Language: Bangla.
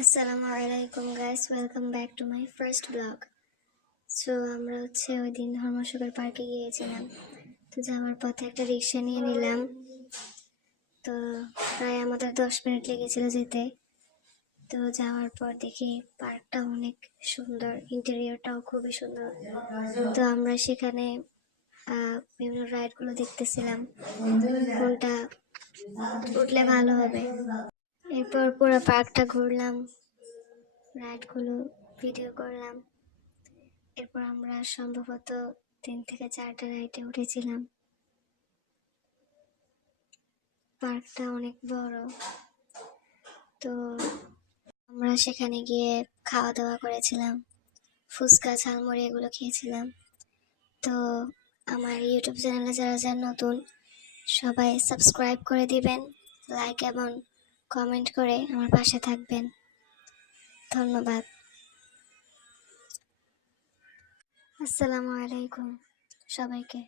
আসসালামু আলাইকুম guys, welcome back to my first blog. So আমরা ওই দিন ধর্মসাগর পার্কে গিয়েছিলাম। তো যাওয়ার পথে একটা রিক্সা নিয়ে নিলাম। তো প্রায় আমাদের 10 মিনিট লেগেছিল যেতে। তো যাওয়ার পর দেখি পার্কটা অনেক সুন্দর, ইন্টেরিয়রটাও খুবই সুন্দর। তো আমরা সেখানে বিভিন্ন রাইডগুলো দেখতেছিলাম, কোনটা উঠলে ভালো হবে। এরপর পুরো পার্কটা ঘুরলাম, রাইডগুলো ভিডিও করলাম। এরপর আমরা সম্ভবত 3 থেকে 4টা রাইডে উঠেছিলাম। পার্কটা অনেক বড়। তো আমরা সেখানে গিয়ে খাওয়া দাওয়া করেছিলাম, ফুচকা, ঝালমুড়ি এগুলো খেয়েছিলাম। তো আমার ইউটিউব চ্যানেলে যারা যারা নতুন, সবাই সাবস্ক্রাইব করে দিবেন, লাইক এবং কমেন্ট করে আমার পাশে থাকবেন। ধন্যবাদ। আসসালামু আলাইকুম সবাইকে।